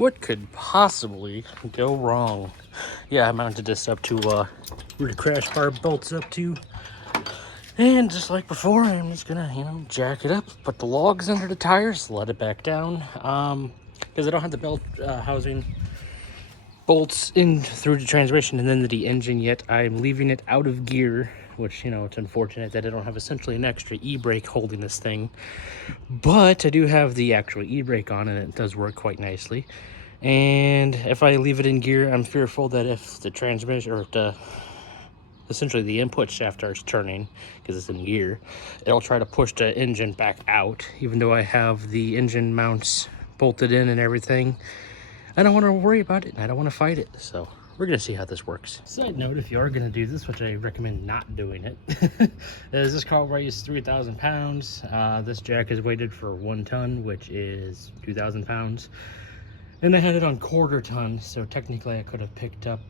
What could possibly go wrong? Yeah, I mounted this up to where the crash bar bolts up to. And just like before, I'm just gonna, jack it up, put the logs under the tires, let it back down. Because I don't have the belt housing bolts in through the transmission and then the engine yet. I'm leaving it out of gear, which, it's unfortunate that I don't have essentially an extra e-brake holding this thing. But I do have the actual e-brake on, and it does work quite nicely. And if I leave it in gear, I'm fearful that if the transmission, or essentially the input shaft starts turning, because it's in gear, it'll try to push the engine back out, even though I have the engine mounts bolted in and everything. I don't want to worry about it, and I don't want to fight it, so we're going to see how this works. Side note, if you are going to do this, which I recommend not doing it, is this car weighs 3,000 pounds. This jack is weighted for 1 ton, which is 2,000 pounds. And I had it on 1/4 ton, so technically I could have picked up,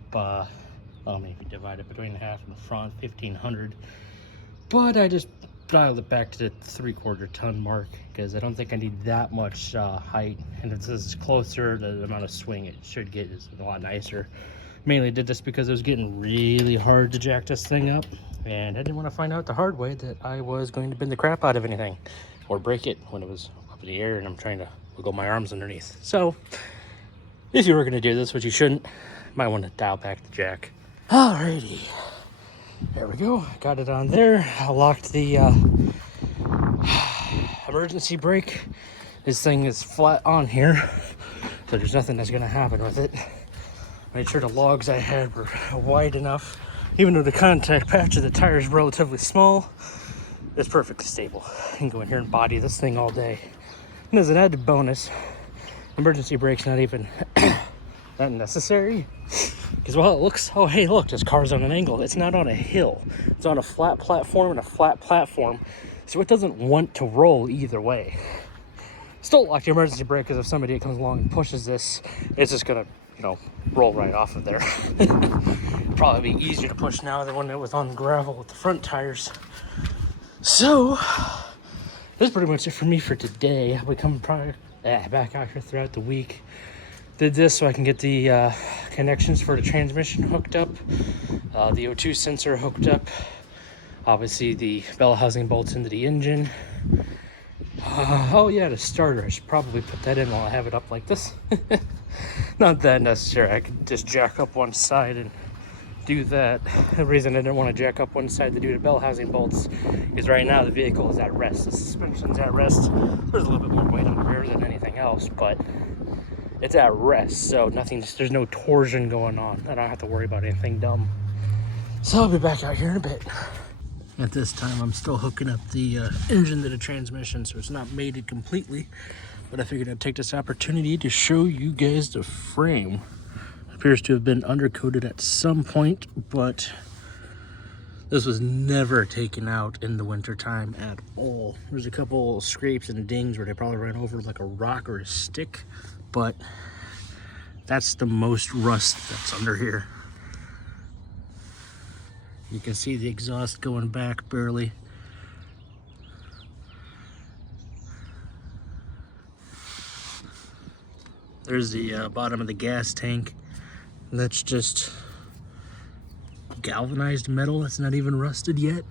maybe divide it between the half and the front, 1,500. But I just dialed it back to the 3/4 ton mark because I don't think I need that much height, and if this is closer, the amount of swing it should get is a lot nicer. Mainly did this because it was getting really hard to jack this thing up, and I didn't want to find out the hard way that I was going to bend the crap out of anything or break it when it was up in the air and I'm trying to wiggle my arms underneath. So if you were going to do this, which you shouldn't, might want to dial back the jack. Alrighty. There we go, got it on there. I locked the emergency brake. This thing is flat on here, so there's nothing that's gonna happen with it. Made sure the logs I had were wide enough. Even though the contact patch of the tire is relatively small, it's perfectly stable. I can go in here and body this thing all day. And as an added bonus, emergency brake's not even not necessary. Because while it looks, oh hey look, this car's on an angle, it's not on a hill. It's on a flat platform and a flat platform, so it doesn't want to roll either way. Still lock the emergency brake, because if somebody comes along and pushes this, it's just gonna, roll right off of there. Probably be easier to push now than when it was on gravel with the front tires. So that's pretty much it for me for today. I'll be coming back out here throughout the week. Did this so I can get the connections for the transmission hooked up, the O2 sensor hooked up, obviously the bell housing bolts into the engine. Oh yeah, the starter, I should probably put that in while I have it up like this. Not that necessary, I could just jack up one side and do that. The reason I didn't want to jack up one side to do the bell housing bolts is right now the vehicle is at rest, the suspension's at rest. There's a little bit more weight on the rear than anything else, but it's at rest, so there's no torsion going on. I don't have to worry about anything dumb. So I'll be back out here in a bit. At this time, I'm still hooking up the engine to the transmission, so it's not mated completely. But I figured I'd take this opportunity to show you guys the frame. It appears to have been undercoated at some point, but this was never taken out in the winter time at all. There's a couple scrapes and dings where they probably ran over like a rock or a stick, but that's the most rust that's under here. You can see the exhaust going back barely. There's the bottom of the gas tank. That's just galvanized metal. That's not even rusted yet.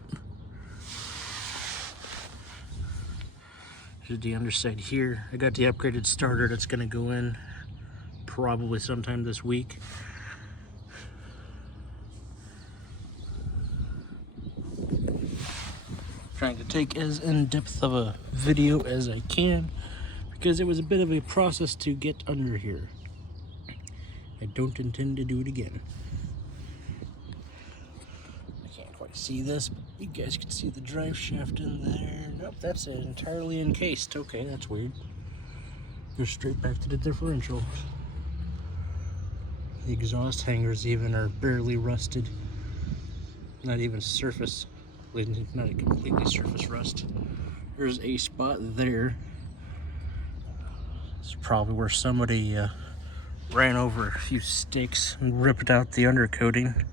Here's the underside here. I got the upgraded starter that's gonna go in probably sometime this week. Trying to take as in-depth of a video as I can because it was a bit of a process to get under here. I don't intend to do it again. I can't quite see this, but you guys can see the drive shaft in there. Nope, that's entirely encased. Okay, that's weird. Go straight back to the differential. The exhaust hangers even are barely rusted. Not even surface. Not a completely surface rust. There's a spot there. It's probably where somebody ran over a few sticks and ripped out the undercoating.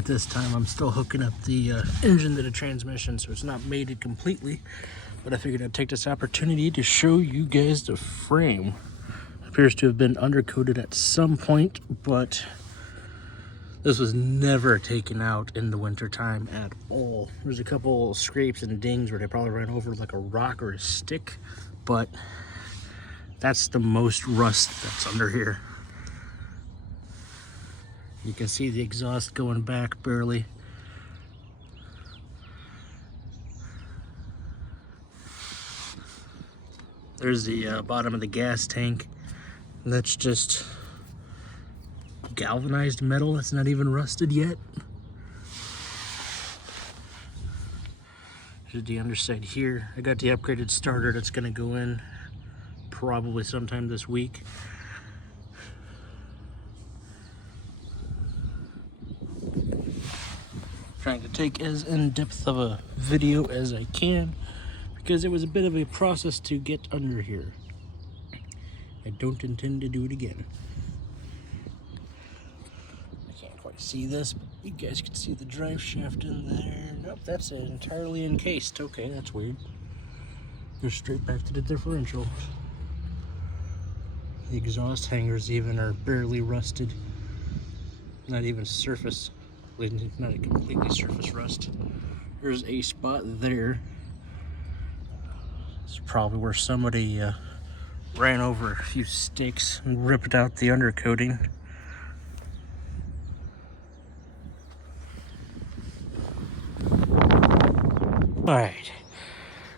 At this time, I'm still hooking up the engine to the transmission, so it's not mated completely. But I figured I'd take this opportunity to show you guys the frame. It appears to have been undercoated at some point, but this was never taken out in the winter time at all. There's a couple scrapes and dings where they probably ran over like a rock or a stick, but that's the most rust that's under here. You can see the exhaust going back barely. There's the bottom of the gas tank. That's just galvanized metal. It's not even rusted yet. Here's the underside here. I got the upgraded starter that's gonna go in probably sometime this week. Trying to take as in-depth of a video as I can because it was a bit of a process to get under here. I don't intend to do it again. I can't quite see this, but you guys can see the drive shaft in there. Nope, that's entirely encased. Okay, that's weird. Goes straight back to the differential. The exhaust hangers even are barely rusted. Not even surface. Not a completely surface rust. There's a spot there. It's probably where somebody ran over a few sticks and ripped out the undercoating. Alright.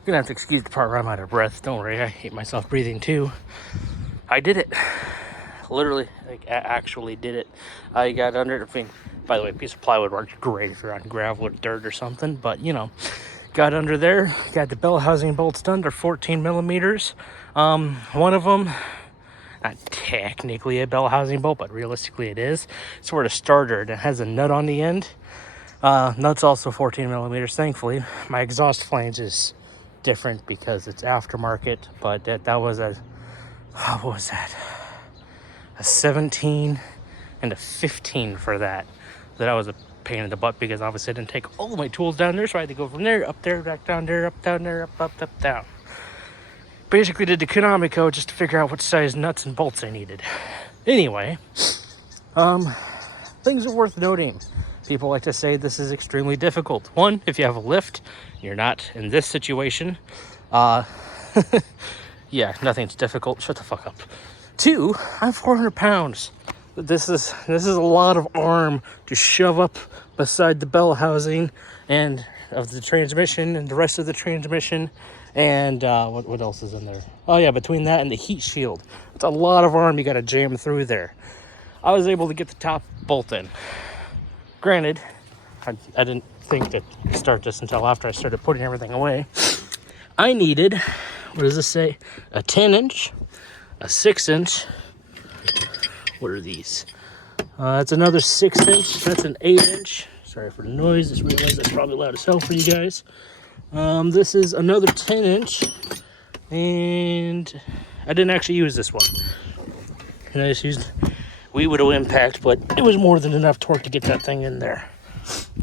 Gonna have to excuse the part where I'm out of breath. Don't worry, I hate myself breathing too. I did it. Literally, like, actually did it. I got under it. I mean, by the way, a piece of plywood works great if you're on gravel or dirt or something, but you know, got under there, got the bell housing bolts done. They're 14 millimeters. One of them, not technically a bell housing bolt, but realistically it is. It's where the starter, and it has a nut on the end. Nut's also 14 millimeters, thankfully. My exhaust flange is different because it's aftermarket, but that was a, what was that? A 17 and a 15 for that. So that was a pain in the butt because obviously I didn't take all of my tools down there, so I had to go from there, up there, back down there, up, down there, up, down. Basically did the Konami just to figure out what size nuts and bolts I needed. Anyway, things are worth noting. People like to say this is extremely difficult. One, if you have a lift, you're not in this situation. Yeah, nothing's difficult. Shut the fuck up. Two, I'm 400 pounds. This is a lot of arm to shove up beside the bell housing and of the transmission and the rest of the transmission. And what else is in there? Oh yeah, between that and the heat shield. It's a lot of arm you gotta jam through there. I was able to get the top bolt in. Granted, I didn't think to start this until after I started putting everything away. I needed, what does this say? A 10-inch, a 6-inch. What are these? That's another 6-inch. That's an 8-inch. Sorry for the noise. Just realized that's probably loud as hell for you guys. This is another 10-inch. And I didn't actually use this one. And I just used wee widow impact, but it was more than enough torque to get that thing in there.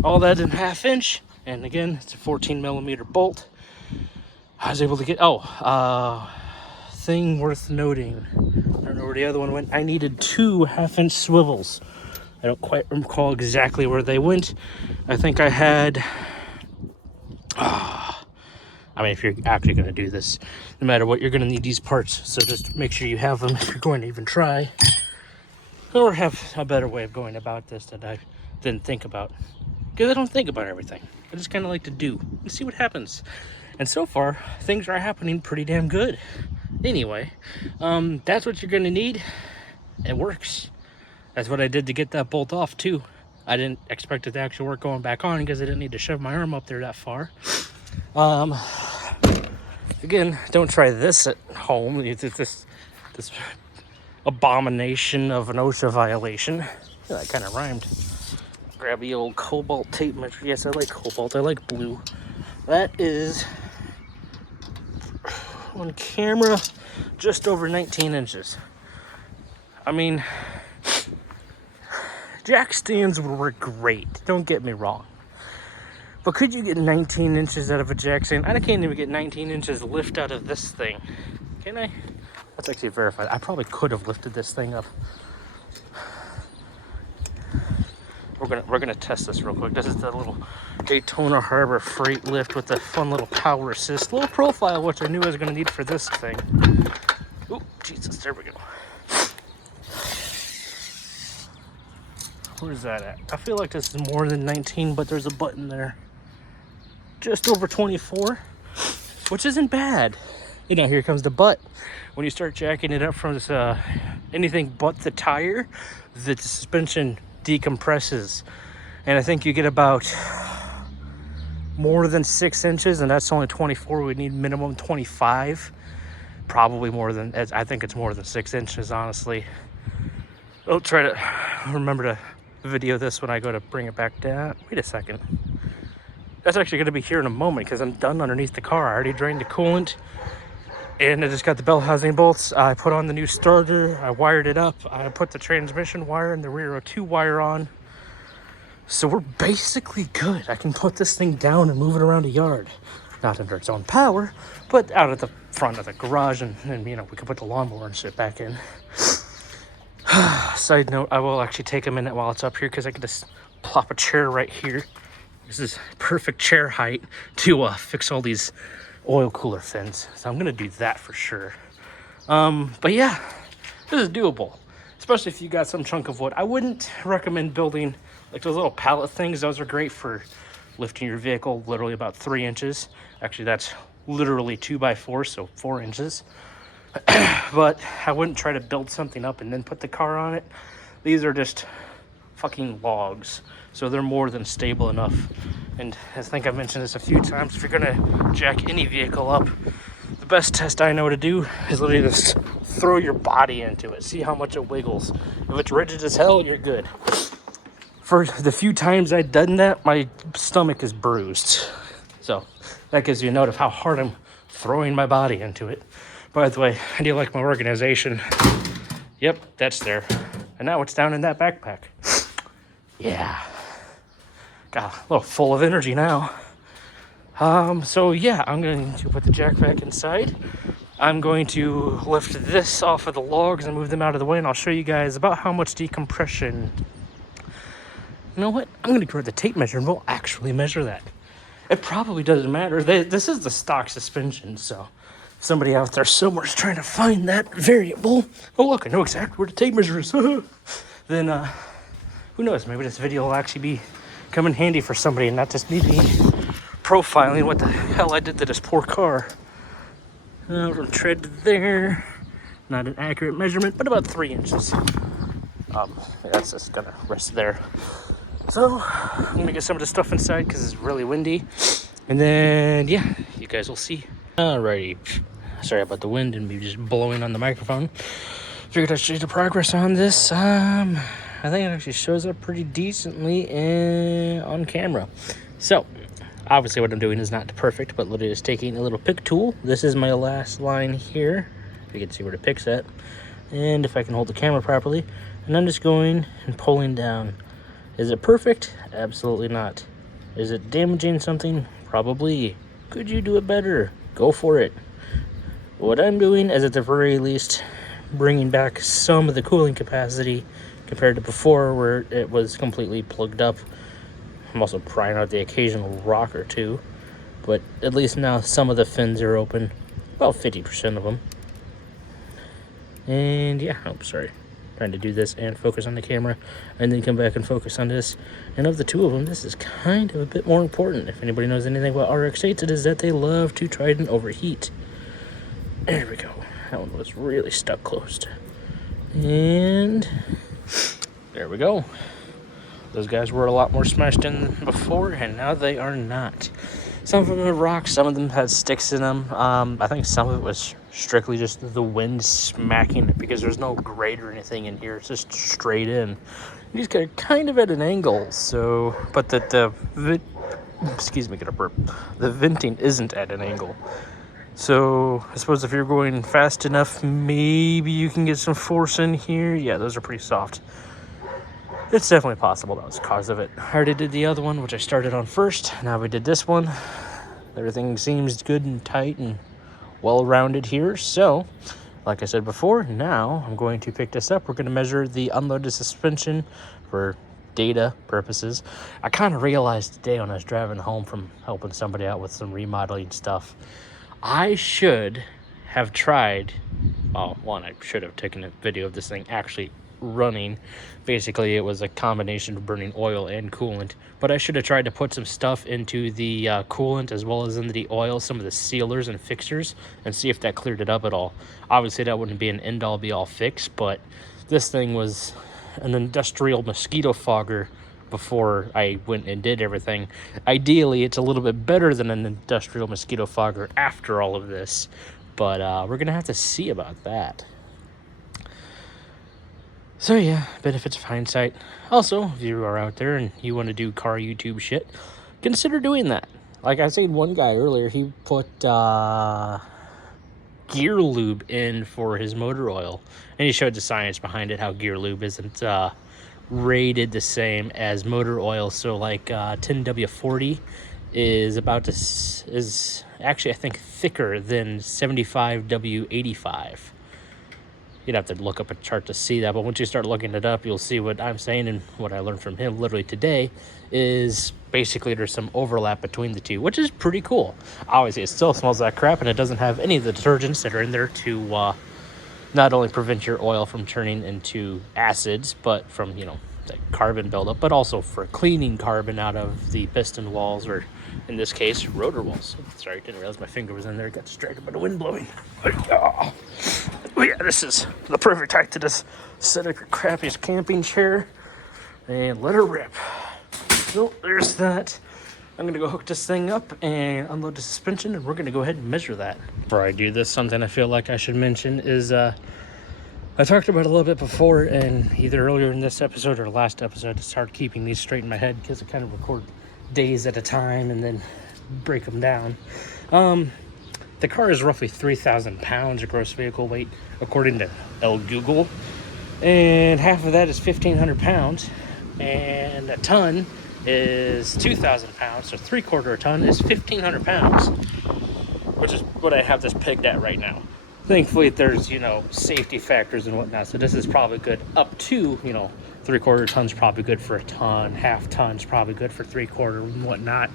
All that in 1/2 inch. And again, it's a 14 millimeter bolt. I was able to get, thing worth noting. I don't know where the other one went. I needed 2 1/2-inch swivels. I don't quite recall exactly where they went. I think I had, I mean, if you're actually going to do this, no matter what, you're going to need these parts. So just make sure you have them if you're going to even try. Or have a better way of going about this that I didn't think about. Because I don't think about everything. I just kind of like to do and see what happens. And so far, things are happening pretty damn good. Anyway, that's what you're going to need. It works. That's what I did to get that bolt off too. I didn't expect it to actually work going back on because I didn't need to shove my arm up there that far. Again, don't try this at home. This abomination of an OSHA violation. Yeah, that kind of rhymed. Grab the old cobalt tape measure. Yes, I like cobalt. I like blue. That is, on camera, just over 19 inches. I mean, Jack stands were great, don't get me wrong. But could you get 19 inches out of a jack stand? I can't even get 19 inches lift out of this thing. Can I? Let's actually verify. I probably could have lifted this thing up. We're gonna test this real quick. This is the little Daytona Harbor freight lift with the fun little power assist, little profile, which I knew I was gonna need for this thing. Oh, Jesus, there we go. Where's that at? I feel like this is more than 19, but there's a button there. Just over 24, which isn't bad. You know, here comes the butt. When you start jacking it up from this, anything but the tire, the suspension decompresses. And I think you get about more than 6 inches, and that's only 24. We need minimum 25. Probably more than, I think it's more than 6 inches, honestly. I'll try to remember to video this when I go to bring it back down. Wait a second. That's actually going to be here in a moment because I'm done underneath the car. I already drained the coolant and I just got the bell housing bolts. I put on the new starter. I wired it up. I put the transmission wire and the rear O2 wire on. So we're basically good. I can put this thing down and move it around a yard. Not under its own power, but out at the front of the garage and you know, we can put the lawnmower and shit back in. Side note, I will actually take a minute while it's up here because I can just plop a chair right here. This is perfect chair height to fix all these oil cooler fins. So I'm going to do that for sure. But yeah, this is doable, especially if you got some chunk of wood. I wouldn't recommend building like those little pallet things. Those are great for lifting your vehicle literally about 3 inches. Actually, that's literally 2x4, so 4 inches. But I wouldn't try to build something up and then put the car on it. These are just fucking logs, so they're more than stable enough. And I think I've mentioned this a few times, if you're gonna jack any vehicle up, the best test I know to do is literally just throw your body into it, see how much it wiggles. If it's rigid as hell, you're good. For the few times I've done that, my stomach is bruised, so that gives you a note of how hard I'm throwing my body into it. By the way, I do like my organization. Yep, that's there. And now it's down in that backpack. Yeah. Got a little full of energy now. So yeah, I'm going to put the jack back inside. I'm going to lift this off of the logs and move them out of the way, and I'll show you guys about how much decompression. You know what? I'm going to grab the tape measure and we'll actually measure that. It probably doesn't matter. This is the stock suspension, so somebody out there somewhere is trying to find that variable. Oh look, I know exactly where the tape measure is. Then who knows, maybe this video will actually come in handy for somebody and not just me being profiling what the hell I did to this poor car. From tread to there, not an accurate measurement, but about 3 inches. That's just gonna rest there. So I'm gonna get some of the stuff inside because it's really windy, and then yeah, you guys will see. Alrighty, sorry about the wind and me just blowing on the microphone. Figured I'd show you the progress on this. I think it actually shows up pretty decently on camera. So obviously what I'm doing is not perfect, but literally just taking a little pick tool. This is my last line here, if you can see where the pick's at, and if I can hold the camera properly, and I'm just going and pulling down. Is it perfect? Absolutely not. Is it damaging something? Probably. Could you do it better? Go for it. What I'm doing is at the very least bringing back some of the cooling capacity compared to before where it was completely plugged up. I'm also prying out the occasional rock or two, but at least now some of the fins are open, about 50% of them. And yeah, oh, sorry. Trying to do this and focus on the camera and then come back and focus on this. And of the two of them, this is kind of a bit more important. If anybody knows anything about RX-8s, it is that they love to try and overheat. There we go. That one was really stuck closed. And there we go. Those guys were a lot more smashed in than before, and now they are not. Some of them had rocks, some of them had sticks in them. I think some of it was strictly just the wind smacking it because there's no grate or anything in here. It's just straight in. You just got kind of at an angle, so, but excuse me, get a burp. The venting isn't at an angle. So I suppose if you're going fast enough, maybe you can get some force in here. Yeah, those are pretty soft. It's definitely possible that was the cause of it. I already did the other one, which I started on first. Now we did this one. Everything seems good and tight and well-rounded here. So, like I said before, now I'm going to pick this up. We're going to measure the unloaded suspension for data purposes. I kind of realized today when I was driving home from helping somebody out with some remodeling stuff, I should have tried, well, one, I should have taken a video of this thing actually running. Basically, it was a combination of burning oil and coolant, but I should have tried to put some stuff into the coolant as well as into the oil, some of the sealers and fixtures, and see if that cleared it up at all. Obviously, that wouldn't be an end-all be-all fix, but this thing was an industrial mosquito fogger before I went and did everything. Ideally, it's a little bit better than an industrial mosquito fogger after all of this, but we're gonna have to see about that. So yeah, benefits of hindsight. Also, if you are out there and you want to do car YouTube shit, consider doing that. Like I seen one guy earlier, he put gear lube in for his motor oil, and he showed the science behind it, how gear lube isn't rated the same as motor oil. So like 10W40 is is actually, I think, thicker than 75W85. You'd have to look up a chart to see that, but once you start looking it up, you'll see what I'm saying. And what I learned from him literally today is basically there's some overlap between the two, which is pretty cool. Obviously, it still smells like crap, and it doesn't have any of the detergents that are in there to not only prevent your oil from turning into acids, but from, you know, the carbon buildup, but also for cleaning carbon out of the piston walls, or in this case, rotor walls. Sorry, didn't realize my finger was in there. Got distracted by the wind blowing. Oh yeah, this is the perfect height to just set up your crappiest camping chair and let her rip. So there's that. I'm gonna go hook this thing up and unload the suspension, and we're gonna go ahead and measure that. Before I do this, something I feel like I should mention is I talked about it a little bit before, and either earlier in this episode or last episode, to start keeping these straight in my head, because I kind of record days at a time and then break them down. The car is roughly 3,000 pounds of gross vehicle weight, according to Google, and half of that is 1,500 pounds, and a ton is 2,000 pounds, so 3/4 a ton is 1,500 pounds, which is what I have this pegged at right now. Thankfully, there's, you know, safety factors and whatnot, so this is probably good up to, you know, 3/4 ton's probably good for a ton, half ton's probably good for 3/4 and whatnot,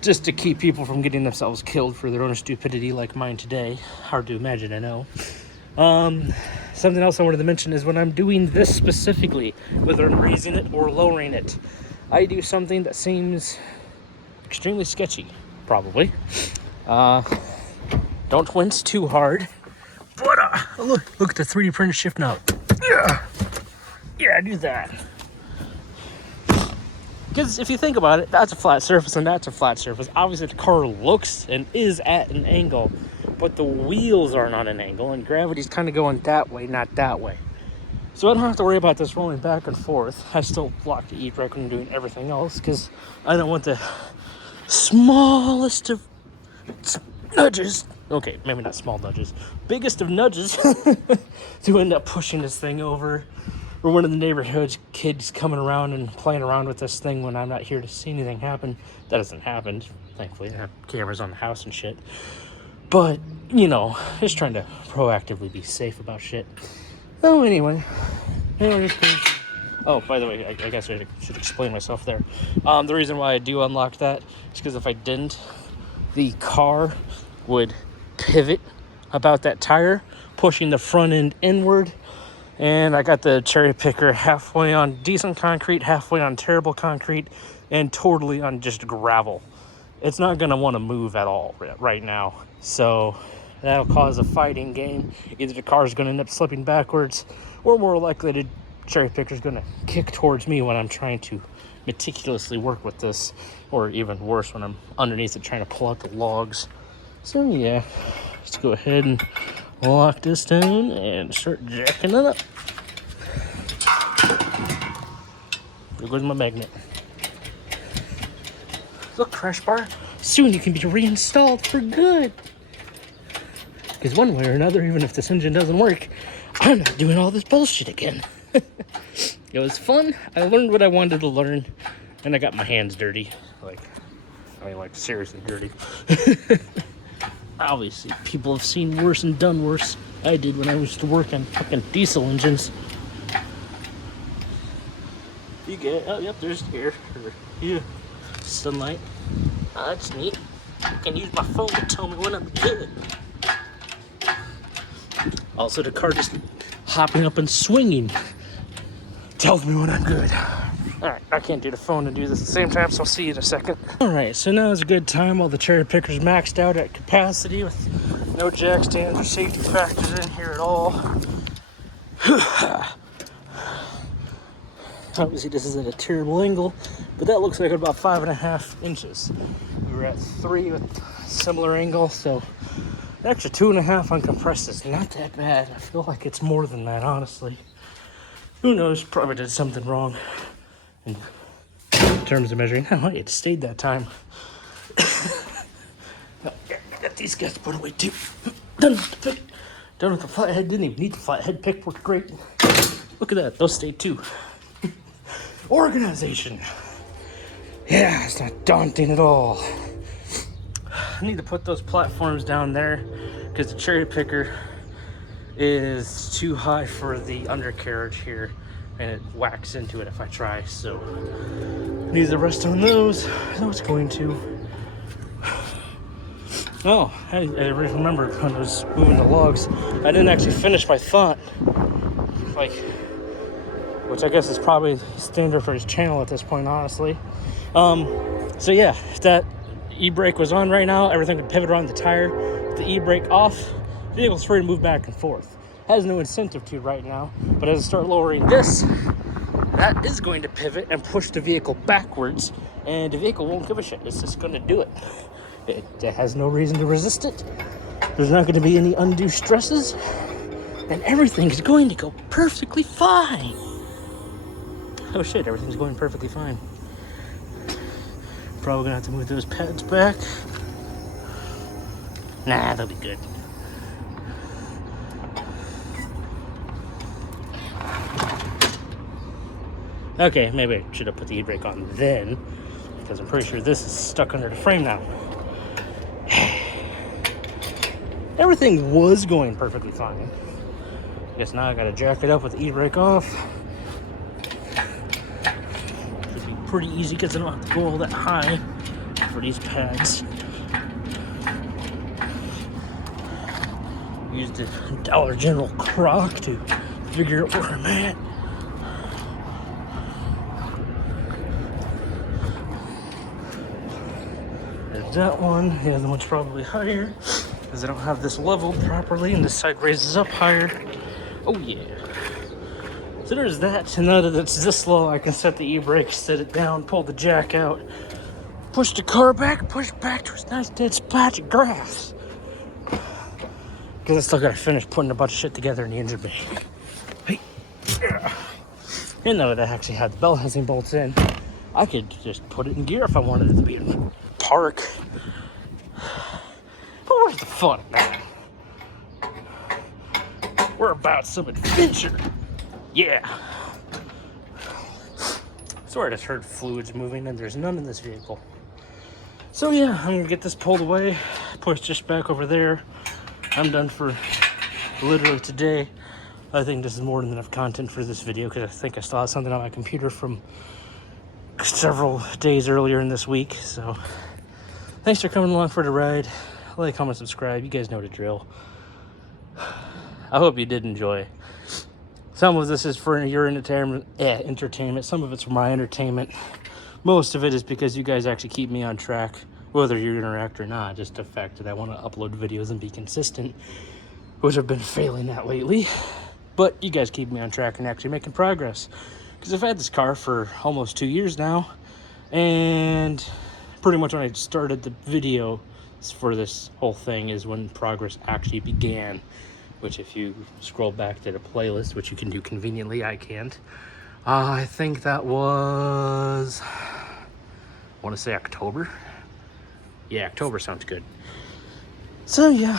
just to keep people from getting themselves killed for their own stupidity like mine today. Hard to imagine, I know. Something else I wanted to mention is when I'm doing this specifically, whether I'm raising it or lowering it, I do something that seems extremely sketchy, probably. Don't wince too hard. But look at the 3D printed shift knob. Yeah, do that. Because if you think about it, that's a flat surface and that's a flat surface. Obviously, the car looks and is at an angle, but the wheels aren't on an angle, and gravity's kind of going that way, not that way. So I don't have to worry about this rolling back and forth. I still block the e-brake when I'm doing everything else, because I don't want the smallest of nudges, okay, maybe not small nudges, biggest of nudges, to end up pushing this thing over, or one of the neighborhood's kids coming around and playing around with this thing when I'm not here to see anything happen. That hasn't happened, thankfully. I have cameras on the house and shit. But, you know, just trying to proactively be safe about shit. Oh, anyway. Oh, by the way, I guess I should explain myself there. The reason why I do unlock that is because if I didn't, the car would pivot about that tire, pushing the front end inward. And I got the cherry picker halfway on decent concrete, halfway on terrible concrete, and totally on just gravel. It's not going to want to move at all right now. So that'll cause a fighting game. Either the car's going to end up slipping backwards, or more likely the cherry picker's going to kick towards me when I'm trying to meticulously work with this, or even worse, when I'm underneath it trying to pull out the logs. So yeah, let's go ahead and lock this down and start jacking it up. There goes my magnet. Look, crash bar, soon you can be reinstalled for good. Because one way or another, even if this engine doesn't work, I'm not doing all this bullshit again. It was fun. I learned what I wanted to learn, and I got my hands dirty. Like seriously dirty. Obviously, people have seen worse and done worse. I did when I used to work on fucking diesel engines. You get it? Oh, yep, there's air. Yeah. Sunlight. Oh, that's neat. I can use my phone to tell me when I'm good. Also, the car just hopping up and swinging tells me when I'm good. Alright, I can't do the phone and do this at the same time, so I'll see you in a second. Alright, so now is a good time while the cherry picker's maxed out at capacity with no jack stands or safety factors in here at all. Obviously, this is at a terrible angle, but that looks like about 5.5 inches. We were at 3 with similar angle, so an extra 2.5 on compressed is not that bad. I feel like it's more than that, honestly. Who knows? Probably did something wrong in terms of measuring. Oh, it stayed that time. Got these guys put away too. Done with the pick. Done with the flathead. Didn't even need the flathead. Pick worked great. Look at that. Those stayed too. Organization. Yeah, it's not daunting at all. I need to put those platforms down there because the cherry picker is too high for the undercarriage here, and it whacks into it if I try. So need the rest on those. I know it's going to. Oh, I remembered when I was moving the logs, I didn't actually finish my thought. Like, which I guess is probably standard for his channel at this point, honestly. So yeah, that e-brake was on right now. Everything would pivot around the tire. With the e-brake off, the vehicle's free to move back and forth. Has no incentive to right now, but as I start lowering this, that is going to pivot and push the vehicle backwards, and the vehicle won't give a shit. It's just going to do it. It has no reason to resist it. There's not going to be any undue stresses, and everything's going to go perfectly fine. Oh shit, everything's going perfectly fine. Probably gonna have to move those pads back. Nah, they'll be good. Okay, maybe I should have put the e-brake on then, because I'm pretty sure this is stuck under the frame now. Everything was going perfectly fine. Guess now I gotta jack it up with the e-brake off. Should be pretty easy because I don't have to go all that high for these pads. Used the Dollar General crock to figure out where I'm at. There's that one. The other one's probably higher because I don't have this leveled properly, and this side raises up higher. Oh yeah. So there's that, and now that it's this low, I can set the e-brake, set it down, pull the jack out, push the car back, push back to a nice dead patch of grass. Because I still gotta finish putting a bunch of shit together in the engine bay. Hey. And now that I actually had the bell housing bolts in, I could just put it in gear if I wanted it to be in park. But where's the fun, man? We're about some adventure. Yeah. So I just heard fluids moving, and there's none in this vehicle. So yeah, I'm gonna get this pulled away, push this back over there. I'm done for literally today. I think this is more than enough content for this video because I think I still have something on my computer from several days earlier in this week. So thanks for coming along for the ride. Like, comment, subscribe. You guys know the drill. I hope you did enjoy. Some of this is for your entertainment. Some of it's for my entertainment. Most of it is because you guys actually keep me on track, whether you interact or not. Just the fact that I want to upload videos and be consistent, which I've been failing at lately. But you guys keep me on track and actually making progress. Because I've had this car for almost 2 years now, and pretty much when I started the video for this whole thing is when progress actually began. Which, if you scroll back to the playlist, which you can do conveniently, I can't. I think that was, I want to say October. Yeah, October sounds good. So yeah,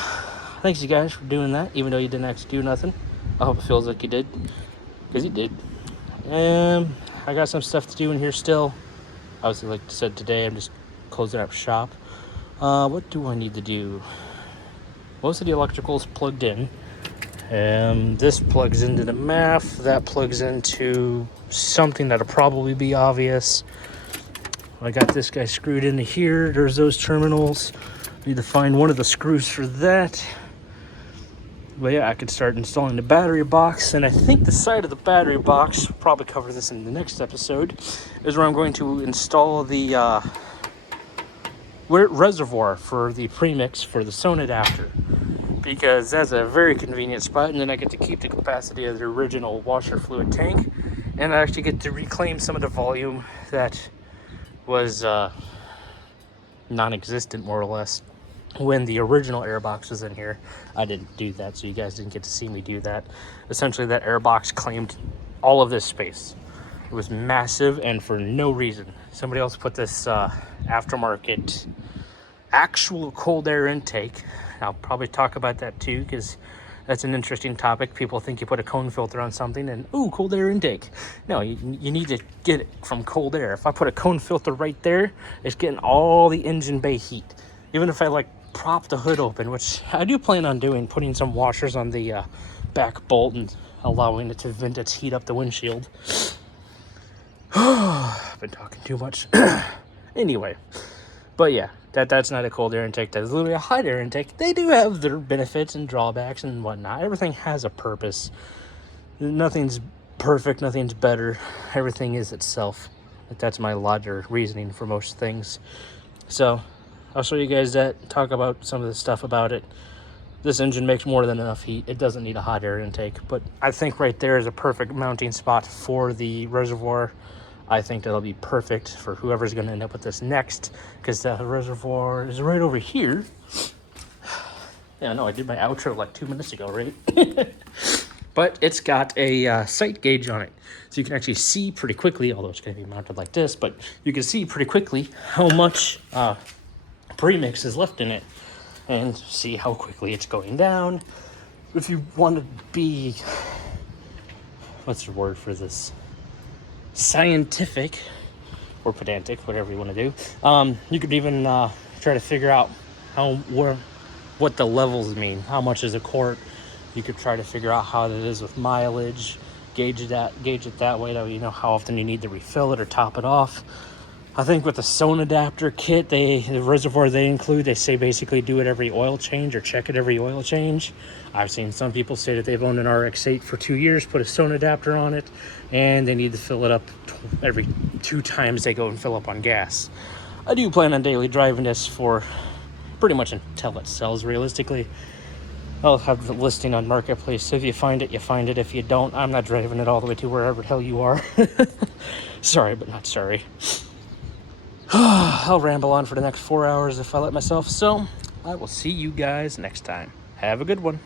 thanks you guys for doing that, even though you didn't actually do nothing. I hope it feels like you did, because you did. I got some stuff to do in here still. Obviously, like I said, today I'm just closing up shop. What do I need to do? Most of the electrical's plugged in. This plugs into the MAF. That plugs into something that'll probably be obvious. I got this guy screwed into here. There's those terminals. Need to find one of the screws for that. But yeah, I could start installing the battery box, and I think the side of the battery box, we'll probably cover this in the next episode, is where I'm going to install the reservoir for the premix for the Sone adapter, because that's a very convenient spot, and then I get to keep the capacity of the original washer fluid tank, and I actually get to reclaim some of the volume that was non-existent, more or less, when the original airbox was in here. I didn't do that, so you guys didn't get to see me do that. Essentially, that airbox claimed all of this space. It was massive, and for no reason. Somebody else put this aftermarket actual cold air intake. I'll probably talk about that too, because that's an interesting topic. People think you put a cone filter on something and, ooh, cold air intake. No, you need to get it from cold air. If I put a cone filter right there, it's getting all the engine bay heat. Even if I like prop the hood open, which I do plan on doing, putting some washers on the back bolt and allowing it to vent its heat up the windshield. I've been talking too much. Anyway, but yeah, that's not a cold air intake. That's literally a hot air intake. They do have their benefits and drawbacks and whatnot. Everything has a purpose. Nothing's perfect. Nothing's better. Everything is itself. That's my logic or reasoning for most things. So I'll show you guys that, talk about some of the stuff about it. This engine makes more than enough heat. It doesn't need a hot air intake, but I think right there is a perfect mounting spot for the reservoir. I think that'll be perfect for whoever's going to end up with this next, because the reservoir is right over here. Yeah, no, I did my outro like 2 minutes ago, right? But it's got a sight gauge on it, so you can actually see pretty quickly, although it's going to be mounted like this, but you can see pretty quickly how much premix is left in it, and see how quickly it's going down. If you want to be, what's the word for this, scientific or pedantic, whatever you want to do, you could even try to figure out what the levels mean. How much is a quart? You could try to figure out how it is with mileage, gauge it that way, that you know how often you need to refill it or top it off. I think with the Sone adapter kit, the reservoir they include, they say basically do it every oil change or check it every oil change. I've seen some people say that they've owned an RX-8 for 2 years, put a Sone adapter on it, and they need to fill it up every 2 times they go and fill up on gas. I do plan on daily driving this for pretty much until it sells, realistically. I'll have the listing on Marketplace, so if you find it, you find it. If you don't, I'm not driving it all the way to wherever the hell you are. Sorry, but not sorry. I'll ramble on for the next 4 hours if I let myself, so I will see you guys next time. Have a good one.